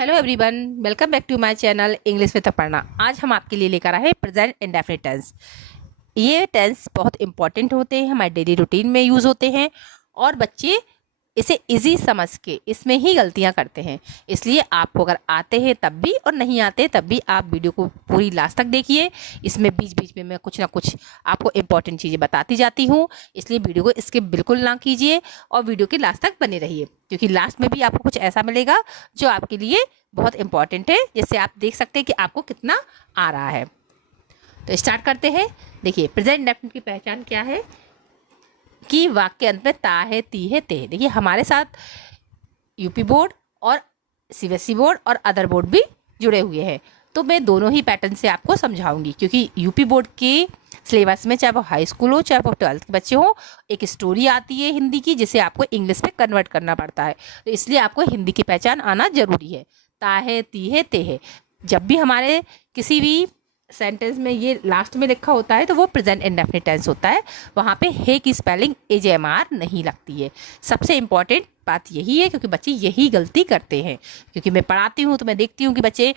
Hello everyone, welcome back to my channel English with Aparna. आज हम आपके लिए लेकर आए हैं प्रेजेंट इंडेफिनिट टेंस। ये टेंस बहुत इंपॉर्टेंट होते हैं, हमारे डेली रूटीन में यूज़ होते हैं और बच्चे इसे इजी समझ के इसमें ही गलतियां करते हैं। इसलिए आपको अगर आते हैं तब भी और नहीं आते तब भी आप वीडियो को पूरी लास्ट तक देखिए। इसमें बीच बीच में मैं कुछ ना कुछ आपको इंपॉर्टेंट चीज़ें बताती जाती हूँ, इसलिए वीडियो को स्किप बिल्कुल ना कीजिए और वीडियो के लास्ट तक बने रहिए, क्योंकि लास्ट में भी आपको कुछ ऐसा मिलेगा जो आपके लिए बहुत इंपॉर्टेंट है, जिससे आप देख सकते हैं कि आपको कितना आ रहा है। तो स्टार्ट करते हैं। देखिए, प्रेजेंट इंडेफिनिट की पहचान क्या है कि वाक्य के अंत में ता है, ती है, ते है। देखिए, हमारे साथ यूपी बोर्ड और सीबीएसई बोर्ड और अदर बोर्ड भी जुड़े हुए हैं, तो मैं दोनों ही पैटर्न से आपको समझाऊंगी, क्योंकि यूपी बोर्ड के सिलेबस में चाहे वो हाई स्कूल हो चाहे वो 12th के बच्चे हो, एक स्टोरी आती है हिंदी की जिसे आपको इंग्लिश में कन्वर्ट करना पड़ता है। तो इसलिए आपको हिंदी की पहचान आना जरूरी है। ता है, ती है, ते है। जब भी हमारे किसी भी सेंटेंस में ये लास्ट में लिखा होता है तो वो प्रेजेंट इंडेफिनिट टेंस होता है। वहाँ पे है की स्पेलिंग एजेएमआर नहीं लगती है। सबसे इम्पॉर्टेंट बात यही है, क्योंकि बच्चे यही गलती करते हैं। क्योंकि मैं पढ़ाती हूँ तो मैं देखती हूँ कि बच्चे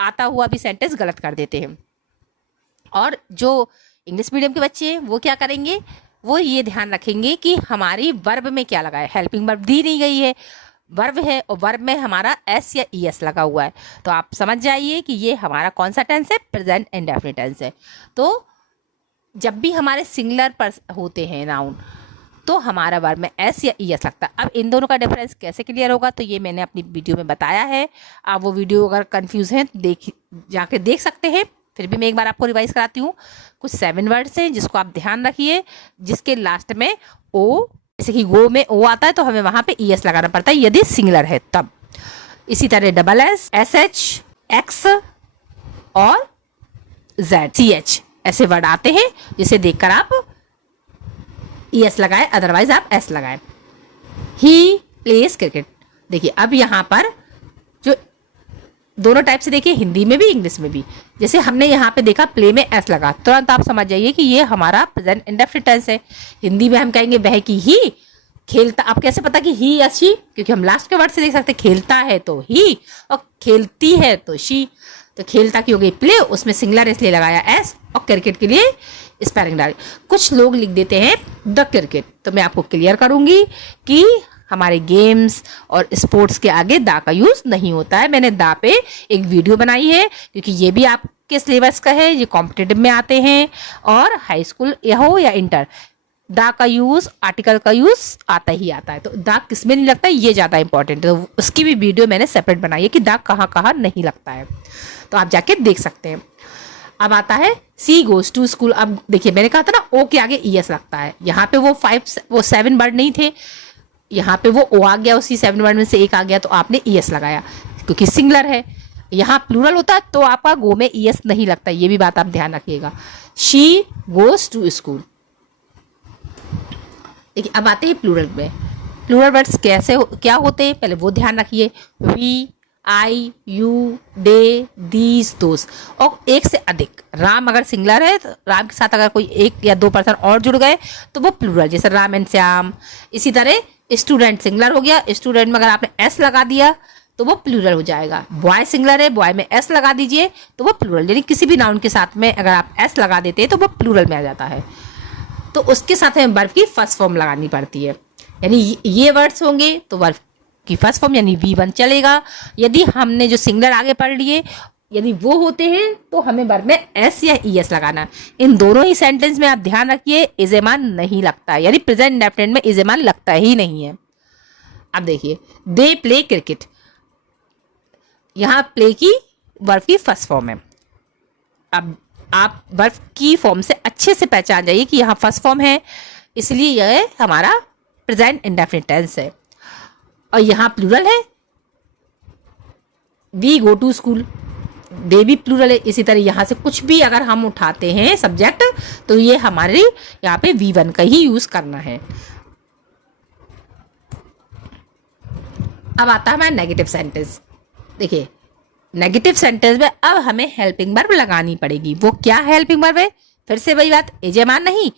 आता हुआ भी सेंटेंस गलत कर देते हैं। और जो इंग्लिश मीडियम के बच्चे हैं वो क्या करेंगे, वो ये ध्यान रखेंगे कि हमारी वर्ब में क्या लगा है। हेल्पिंग वर्ब दी नहीं गई है, वर्ब है और वर्ब में हमारा एस या ई एस लगा हुआ है, तो आप समझ जाइए कि ये हमारा कौन सा टेंस है, प्रेजेंट इंडेफिनिट टेंस है। तो जब भी हमारे सिंगुलर पर होते हैं नाउन, तो हमारा वर्ब में एस या ई एस लगता है। अब इन दोनों का डिफरेंस कैसे क्लियर होगा, तो ये मैंने अपनी वीडियो में बताया है। आप वो वीडियो अगर कंफ्यूज हैं जाके देख सकते हैं। फिर भी मैं एक बार आपको रिवाइज कराती हूँ। कुछ 7 वर्ड्स हैं जिसको आप ध्यान रखिए, जिसके लास्ट में ओ, जैसे कि गो में ओ आता है तो हमें वहां पे ई एस लगाना पड़ता है यदि सिंगुलर है तब। इसी तरह double S, S H, x और जेड, सी एच ऐसे वर्ड आते हैं जिसे देखकर आप ई एस लगाए, अदरवाइज आप एस लगाए। ही प्लेस क्रिकेट। देखिए, अब यहाँ पर जो दोनों टाइप से देखिए, हिंदी में भी इंग्लिश में भी, जैसे हमने यहाँ पे देखा प्ले में एस लगा, तुरंत आप समझ जाइए कि ये हमारा प्रेजेंट इंडेफिनिट टेंस है। हिंदी में हम कहेंगे वह की ही खेलता। आप कैसे पता कि ही या शी, क्योंकि हम लास्ट के वर्ड से देख सकते हैं। खेलता है तो ही और खेलती है तो शी। तो खेलता की हो गई प्ले, उसमें सिंगुलर इसलिए लगाया एस, और क्रिकेट के लिए स्पेलिंग डाली। कुछ लोग लिख देते हैं द क्रिकेट, तो मैं आपको क्लियर करूंगी कि हमारे गेम्स और स्पोर्ट्स के आगे दा का यूज नहीं होता है। मैंने दा पे एक वीडियो बनाई है, क्योंकि ये भी आपके सिलेबस का है, ये कॉम्पिटिटिव में आते हैं और हाई स्कूल या हो या इंटर, दा का यूज, आर्टिकल का यूज आता ही आता है। तो दा किस में नहीं लगता है, ये ज़्यादा इंपॉर्टेंट है। तो उसकी भी वीडियो मैंने सेपरेट बनाई है कि दा कहाँ कहाँ नहीं लगता है, तो आप जाके देख सकते हैं। अब आता है सी गोज टू स्कूल। अब देखिए, मैंने कहा था ना ओ के आगे ई एस लगता है। यहाँ पे वो 7 वर्ड नहीं थे, यहाँ पे वो ओ आ गया, उसी 7 वर्ड में से एक आ गया, तो आपने ई एस लगाया क्योंकि सिंगुलर है। यहाँ प्लूरल होता तो आपका गो में ई एस नहीं लगता, ये भी बात आप ध्यान रखिएगा। She goes to school. देखिए, अब आते हैं प्लूरल में। प्लूरल वर्ड्स क्या होते हैं, पहले वो ध्यान रखिए। We, I, you, they, these, those, और एक से अधिक। राम अगर सिंगुलर है तो राम के साथ अगर कोई 1 या 2 पर्सन और जुड़ गए तो वो प्लूरल, जैसे राम एंड श्याम। इसी तरह स्टूडेंट सिंगुलर हो गया, स्टूडेंट में अगर आपने एस लगा दिया तो वो प्लूरल हो जाएगा। बॉय सिंगुलर है, बॉय में एस लगा दीजिए तो वो प्लूरल, यानी किसी भी नाउन के साथ में अगर आप एस लगा देते हैं तो वो प्लूरल में आ जाता है। तो उसके साथ हमें वर्ब की फर्स्ट फॉर्म लगानी पड़ती है, यानी ये वर्ड्स होंगे तो वर्ब की फर्स्ट फॉर्म यानी V1 चलेगा। यदि हमने जो सिंगुलर आगे पढ़ लिए यदि वो होते हैं तो हमें वर्ब में एस या ई एस लगाना। इन दोनों ही सेंटेंस में आप ध्यान रखिए इजेमान नहीं लगता है, यानी प्रेजेंट इंडेफिनिट में इजेमान लगता ही नहीं है। अब देखिए, दे प्ले क्रिकेट, यहाँ प्ले की वर्ब की फर्स्ट फॉर्म है। अब आप वर्ब की फॉर्म से अच्छे से पहचान जाइए कि यहाँ फर्स्ट फॉर्म है, इसलिए यह हमारा प्रेजेंट इंडेफिनिट टेंस है। और यहाँ प्लूरल है, वी गो टू स्कूल, दे भी प्लूरल है। इसी तरह यहाँ से कुछ भी अगर हम उठाते हैं सब्जेक्ट तो ये हमारे यहाँ पे V1 का ही यूज करना है। अब आता है हमारा नेगेटिव सेंटेंस। देखिए, नेगेटिव सेंटेंस में अब हमें हेल्पिंग वर्ब लगानी पड़ेगी। वो क्या हेल्पिंग वर्ब है, फिर से वही बात, एजेमान नहीं,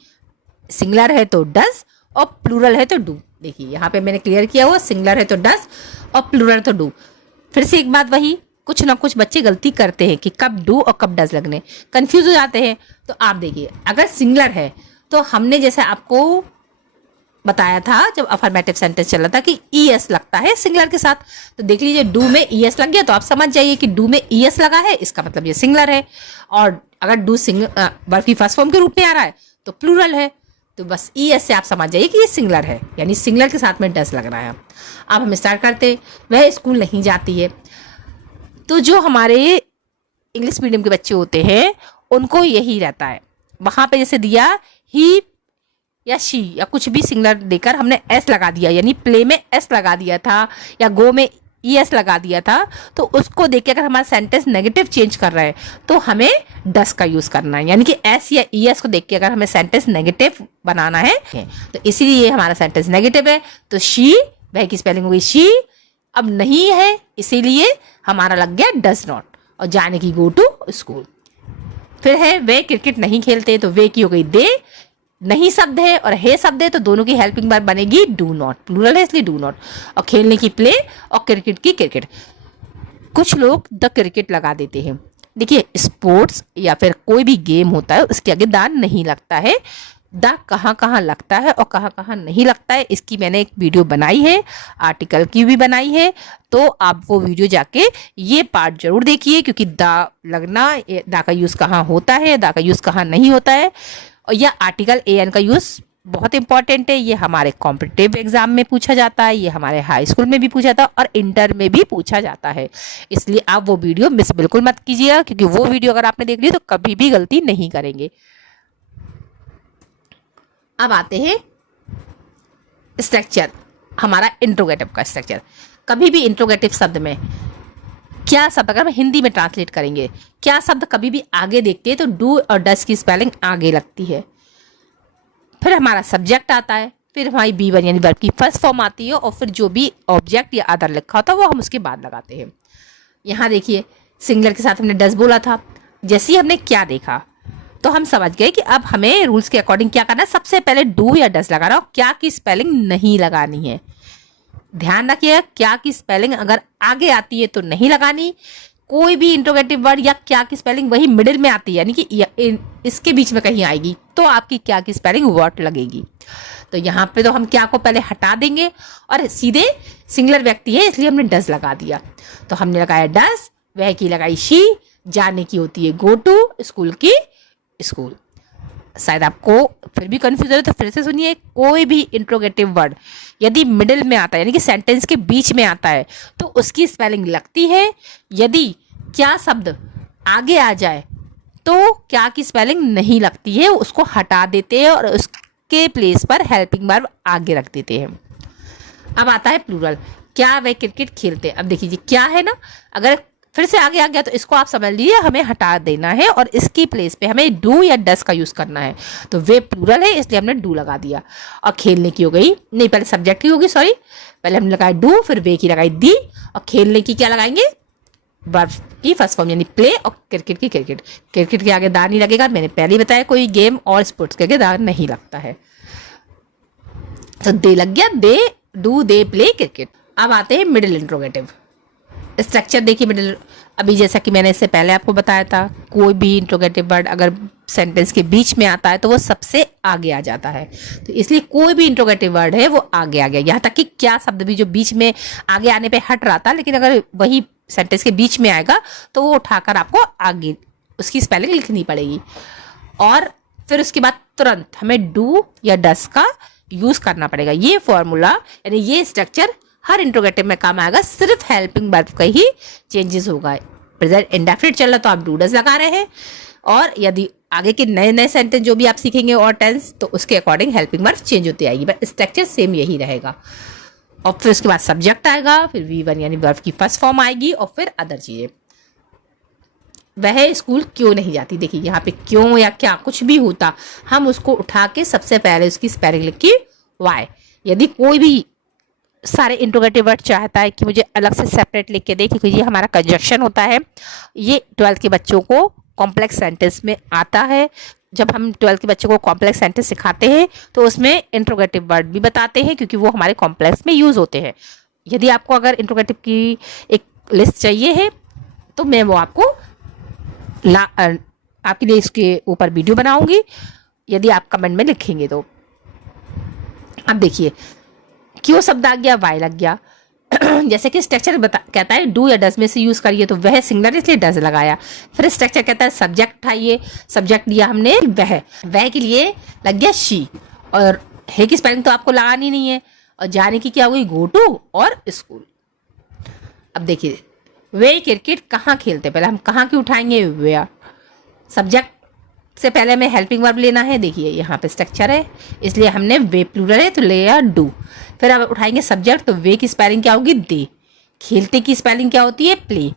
सिंगुलर है तो डज और प्लूरल है तो डू। देखिए, यहाँ पे मैंने क्लियर किया हुआ, सिंगुलर है तो डज और प्लूरल तो डू। फिर से एक बात वही, कुछ ना कुछ बच्चे गलती करते हैं कि कब डू और कब डज लगने, कंफ्यूज हो जाते हैं। तो आप देखिए, अगर सिंगुलर है तो हमने जैसे आपको बताया था जब अफर्मेटिव सेंटेंस चल रहा था कि ईएस लगता है सिंगुलर के साथ, तो देख लीजिए डू में ईएस लग गया, तो आप समझ जाइए कि डू में ईएस लगा है, इसका मतलब ये सिंगुलर है। और अगर डू वर्ब की फर्स्ट फॉर्म के रूप में आ रहा है तो प्लूरल है, तो बस ईएस से आप समझ जाइए कि ये सिंगुलर है, यानी सिंगुलर के साथ में डस लग रहा है। अब हम स्टार्ट करते। वह स्कूल नहीं जाती है, तो जो हमारे इंग्लिश मीडियम के बच्चे होते हैं उनको यही रहता है, वहाँ पे जैसे दिया ही या शी या कुछ भी सिंगुलर देकर हमने एस लगा दिया, यानी प्ले में एस लगा दिया था या गो में ईएस लगा दिया था, तो उसको देख के अगर हमारा सेंटेंस नेगेटिव चेंज कर रहा है तो हमें डस का यूज़ करना है, यानी कि एस या ईएस को देख के अगर हमें सेंटेंस नेगेटिव बनाना है तो इसीलिए हमारा सेंटेंस नेगेटिव है। तो शी, वह की स्पेलिंग हो गई शी, अब नहीं है इसीलिए हमारा लग गया डज नॉट, और जाने की गो टू स्कूल। फिर है वे क्रिकेट नहीं खेलते, तो वे की हो गई दे, नहीं शब्द है और है शब्द है, तो दोनों की हेल्पिंग वर्ब बनेगी डू नॉट, प्लूरल है इसलिए डू नॉट। और खेलने की प्ले और क्रिकेट की क्रिकेट। कुछ लोग द क्रिकेट लगा देते हैं। देखिए, स्पोर्ट्स या फिर कोई भी गेम होता है उसके आगे द नहीं लगता है। द कहाँ कहाँ लगता है और कहाँ कहाँ नहीं लगता है, इसकी मैंने एक वीडियो बनाई है, आर्टिकल की भी बनाई है, तो आप वो वीडियो जाके ये पार्ट जरूर देखिए, क्योंकि द लगना, द का यूज़ कहाँ होता है, द का यूज़ कहाँ नहीं होता है। और यह आर्टिकल एन का यूज़ बहुत इंपॉर्टेंट है, ये हमारे कॉम्पिटिटिव एग्जाम में पूछा जाता है, ये हमारे हाई स्कूल में भी पूछा जाता है और इंटर में भी पूछा जाता है, इसलिए आप वो वीडियो मिस बिल्कुल मत कीजिएगा, क्योंकि वो वीडियो अगर आपने देख ली तो कभी भी गलती नहीं करेंगे। अब आते हैं स्ट्रक्चर, हमारा इंट्रोगेटिव का स्ट्रक्चर। कभी भी इंट्रोगेटिव शब्द में क्या शब्द, अगर हम हिंदी में ट्रांसलेट करेंगे, क्या शब्द कभी भी आगे देखते हैं तो डू और डस की स्पेलिंग आगे लगती है। फिर हमारा सब्जेक्ट आता है, फिर हमारी बी1 यानी वर्ब की फर्स्ट फॉर्म आती है, और फिर जो भी ऑब्जेक्ट या अदर लिखा होता है वो हम उसके बाद लगाते हैं। यहाँ देखिए, सिंगुलर के साथ हमने डस बोला था, जैसे ही हमने क्या देखा तो हम समझ गए कि अब हमें रूल्स के अकॉर्डिंग क्या करना है, सबसे पहले डू या डस लगाना और क्या की स्पेलिंग नहीं लगानी है। ध्यान रखिए, क्या की स्पेलिंग अगर आगे आती है तो नहीं लगानी। कोई भी इंट्रोगेटिव वर्ड या क्या की स्पेलिंग वही मिडिल में आती है, यानी कि इसके बीच में कहीं आएगी तो आपकी क्या की स्पेलिंग वर्ड लगेगी। तो यहाँ पे तो हम क्या को पहले हटा देंगे और सीधे सिंगुलर व्यक्ति है इसलिए हमने डस लगा दिया, तो हमने लगाया डस, वह की लगाई शी, जाने की होती है गो टू, स्कूल की स्कूल। शायद आपको फिर भी कंफ्यूज हो तो फिर से सुनिए, कोई भी इंट्रोगेटिव वर्ड यदि मिडिल में आता है यानी कि सेंटेंस के बीच में आता है तो उसकी स्पेलिंग लगती है। यदि क्या शब्द आगे आ जाए तो क्या की स्पेलिंग नहीं लगती है, उसको हटा देते हैं और उसके प्लेस पर हेल्पिंग वर्ब आगे रख देते हैं। अब आता है प्लूरल, क्या वे क्रिकेट खेलते हैं। अब देखिए जी, क्या है ना, अगर फिर से आगे आ गया तो इसको आप समझ लीजिए हमें हटा देना है और इसकी प्लेस पे हमें डू या डस का यूज़ करना है। तो वे प्लूरल है इसलिए हमने डू लगा दिया। और खेलने की हो गई, नहीं पहले सब्जेक्ट की होगी, सॉरी, पहले हमने लगाया डू, फिर वे की लगाई दी, और खेलने की क्या लगाएंगे, वर्ब की फर्स्ट फॉर्म यानी प्ले, और क्रिकेट की क्रिकेट। क्रिकेट के आगे दा नहीं लगेगा, मैंने पहले ही बताया कोई गेम और स्पोर्ट्स के आगे दा नहीं लगता है। तो दे लग गया, they do they play cricket. अब आते हैं मिडिल इंट्रोगेटिव स्ट्रक्चर। देखिए मिडिल, अभी जैसा कि मैंने इससे पहले आपको बताया था, कोई भी इंट्रोगेटिव वर्ड अगर सेंटेंस के बीच में आता है तो वो सबसे आगे आ जाता है, तो इसलिए कोई भी इंट्रोगेटिव वर्ड है वो आगे आ गया। यहाँ तक कि क्या शब्द भी जो बीच में आगे आने पे हट रहा था, लेकिन अगर वही सेंटेंस के बीच में आएगा तो वो उठाकर आपको आगे उसकी स्पेलिंग लिखनी पड़ेगी। और फिर उसके बाद तुरंत हमें डू या डस का यूज़ करना पड़ेगा। ये फॉर्मूला यानी ये स्ट्रक्चर हर इंट्रोगेटिव में काम आएगा, सिर्फ हेल्पिंग वर्ब का ही चेंजेस होगा। प्रेजेंट इंडेफिनिट चल रहा तो आप डू डस लगा रहे हैं, और यदि आगे के नए नए सेंटेंस जो भी आप सीखेंगे और टेंस तो उसके अकॉर्डिंग हेल्पिंग वर्ब चेंज होती आएगी, बट स्ट्रक्चर सेम यही रहेगा। और फिर उसके बाद सब्जेक्ट आएगा, फिर V1 यानी वर्ब की फर्स्ट फॉर्म आएगी, और फिर अदर चीज़ें। वह स्कूल क्यों नहीं जाती, देखिए यहाँ पे क्यों या क्या कुछ भी होता, हम उसको उठा के सबसे पहले उसकी स्पेलिंग लिखी वाई। यदि कोई भी सारे इंट्रोगेटिव वर्ड चाहता है कि मुझे अलग से सेपरेट लिख के दे, क्योंकि ये हमारा कंजक्शन होता है, ये 12th के बच्चों को कॉम्प्लेक्स सेंटेंस में आता है। जब हम 12th के बच्चों को कॉम्प्लेक्स सेंटेंस सिखाते हैं तो उसमें इंट्रोगेटिव वर्ड भी बताते हैं, क्योंकि वो हमारे कॉम्प्लेक्स में यूज़ होते हैं। यदि आपको अगर इंट्रोगेटिव की एक लिस्ट चाहिए है तो मैं वो आपको आपके लिए इसके ऊपर वीडियो बनाऊंगी, यदि आप कमेंट में लिखेंगे तो। अब देखिए क्यों शब्द आ गया, वाई लग गया। जैसे कि स्ट्रक्चर कहता है डू या डज में से यूज करिए, तो वह सिंगुलर इसलिए डज लगाया। फिर स्ट्रक्चर कहता है सब्जेक्ट उठाइए, सब्जेक्ट लिया हमने वह के लिए लग गया शी, और है की स्पेलिंग तो आपको लगानी नहीं है, और जाने की क्या हुई गो टू और स्कूल। अब देखिए वे क्रिकेट कहाँ खेलते, पहले हम कहाँ की उठाएंगे, वेयर। सब्जेक्ट से पहले हमें हेल्पिंग वर्ब लेना है, देखिए यहाँ पे स्ट्रक्चर है इसलिए हमने वे प्लूरल है तो ले डू। फिर अब उठाएंगे सब्जेक्ट, तो वे की स्पेलिंग क्या होगी दे, खेलते की स्पेलिंग क्या होती है प्ले,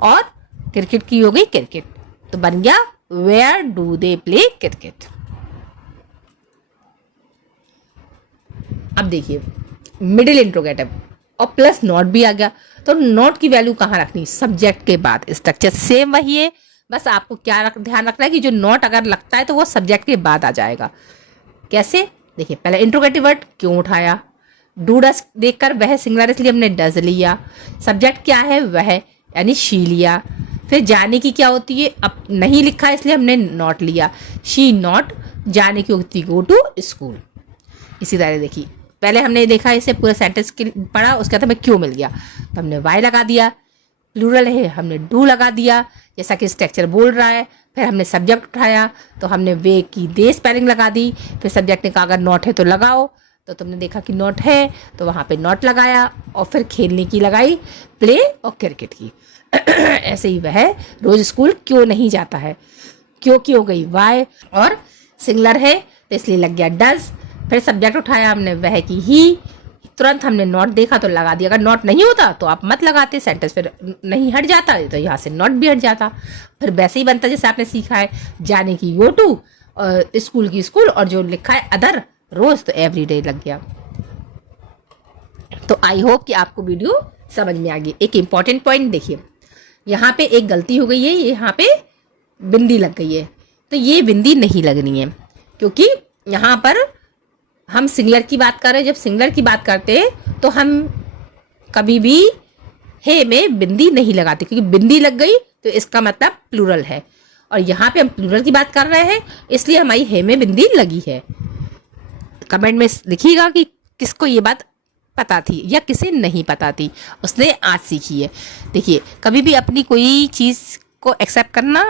और क्रिकेट की हो गई क्रिकेट, तो बन गया where do they play cricket. अब देखिए मिडिल इंट्रोगेटिव और प्लस नॉट भी आ गया, तो नॉट की वैल्यू कहाँ रखनी, सब्जेक्ट के बाद। स्ट्रक्चर सेम वही है, बस आपको क्या ध्यान रखना है कि जो नॉट अगर लगता है तो वो सब्जेक्ट के बाद आ जाएगा। कैसे, देखिए पहले इंट्रोगेटिव वर्ड क्यों उठाया, डू डस देखकर वह सिंगुलर इसलिए हमने डज लिया, सब्जेक्ट क्या है वह यानी शी लिया। फिर जाने की क्या होती है, अब नहीं लिखा है इसलिए हमने नॉट लिया, शी नॉट, जाने की होती गो टू स्कूल। इसी तरह देखिए पहले हमने देखा इसे पूरा सेंटेंस पढ़ा, उसके बाद हमें क्यों मिल गया, तो हमने वाई लगा दिया, प्लूरल है हमने डू लगा दिया जैसा कि स्ट्रक्चर बोल रहा है। फिर हमने सब्जेक्ट उठाया तो हमने वे की दे स्पेलिंग लगा दी, फिर सब्जेक्ट ने कहा अगर नॉट है तो लगाओ, तो तुमने देखा कि नॉट है तो वहाँ पे नॉट लगाया, और फिर खेलने की लगाई प्ले और क्रिकेट की। ऐसे ही वह रोज स्कूल क्यों नहीं जाता है, क्यों की हो गई वाई, और सिंगुलर है तो इसलिए लग गया डज। फिर सब्जेक्ट उठाया हमने वह की ही, तुरंत हमने नॉट देखा तो लगा दिया, अगर नॉट नहीं होता तो आप मत लगाते, सेंटेंस फिर नहीं हट जाता तो यहाँ से नॉट भी हट जाता। फिर वैसे ही बनता जैसे आपने सीखा है, जाने की गो टू, और स्कूल की स्कूल, और जो लिखा है अदर रोज तो एवरीडे लग गया। तो आई होप कि आपको वीडियो समझ में आ गई। एक इंपॉर्टेंट पॉइंट देखिए, यहाँ पे एक गलती हो गई है, यहाँ पे बिंदी लग गई है, तो ये बिंदी नहीं लगनी है, क्योंकि यहाँ पर हम सिंगुलर की बात कर रहे हैं। जब सिंगुलर की बात करते हैं तो हम कभी भी हे में बिंदी नहीं लगाते, क्योंकि बिंदी लग गई तो इसका मतलब प्लूरल है, और यहाँ पे हम प्लूरल की बात कर रहे हैं इसलिए हमारी हे में बिंदी लगी है। कमेंट में लिखिएगा कि किसको ये बात पता थी या किसे नहीं पता थी, उसने आज सीखी है। देखिए कभी भी अपनी कोई चीज़ को एक्सेप्ट करना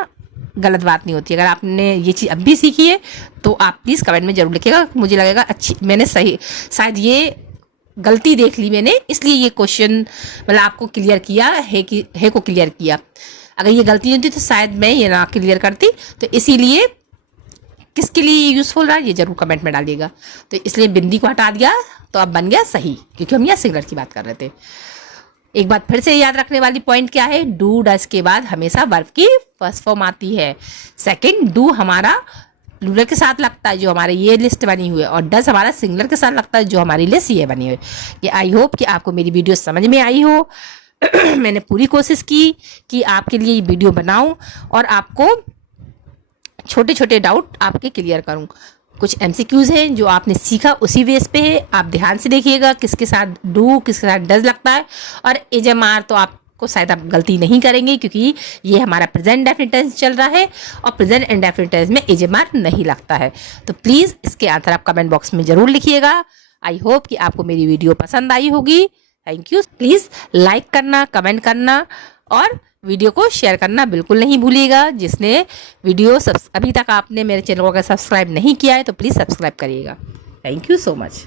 गलत बात नहीं होती। अगर आपने ये चीज़ अब भी सीखी है तो आप प्लीज़ कमेंट में ज़रूर लिखिएगा, मुझे लगेगा अच्छी मैंने सही, शायद ये गलती देख ली मैंने इसलिए ये क्वेश्चन मतलब आपको क्लियर किया है को क्लियर किया। अगर ये गलती नहीं होती तो शायद मैं ये ना क्लियर करती, तो इसीलिए किसके लिए यूज़फुल रहा ये ज़रूर कमेंट में डालिएगा। तो इसलिए बिंदी को हटा दिया तो अब बन गया सही, क्योंकि हम यहाँ सिंगुलर की बात कर रहे थे। एक बात फिर से याद रखने वाली पॉइंट क्या है, डू डज के बाद हमेशा वर्ब की फर्स्ट फॉर्म आती है। सेकंड, डू हमारा प्लूरल के साथ लगता है जो हमारे ये लिस्ट बनी हुई है, और डज हमारा सिंगुलर के साथ लगता है जो हमारी लिस्ट ये बनी हुई है। ये आई होप कि आपको मेरी वीडियो समझ में आई हो। मैंने पूरी कोशिश की कि आपके लिए ये वीडियो बनाऊं और आपको छोटे छोटे डाउट आपके क्लियर करूं। कुछ MCQs हैं जो आपने सीखा उसी बेस पे है, आप ध्यान से देखिएगा किसके साथ डू किसके साथ डज लगता है। और AJMR तो आपको शायद आप गलती नहीं करेंगे, क्योंकि ये हमारा प्रेजेंट इंडेफिनिट टेंस चल रहा है और प्रेजेंट इंडेफिनिट टेंस में AJMR नहीं लगता है। तो प्लीज़ इसके आंसर आप कमेंट बॉक्स में ज़रूर लिखिएगा। आई होप कि आपको मेरी वीडियो पसंद आई होगी। Thank you. प्लीज़ लाइक करना, कमेंट करना और वीडियो को शेयर करना बिल्कुल नहीं भूलिएगा। जिसने वीडियो अभी तक आपने मेरे चैनल को अगर सब्सक्राइब नहीं किया है तो प्लीज़ सब्सक्राइब करिएगा। Thank you so much.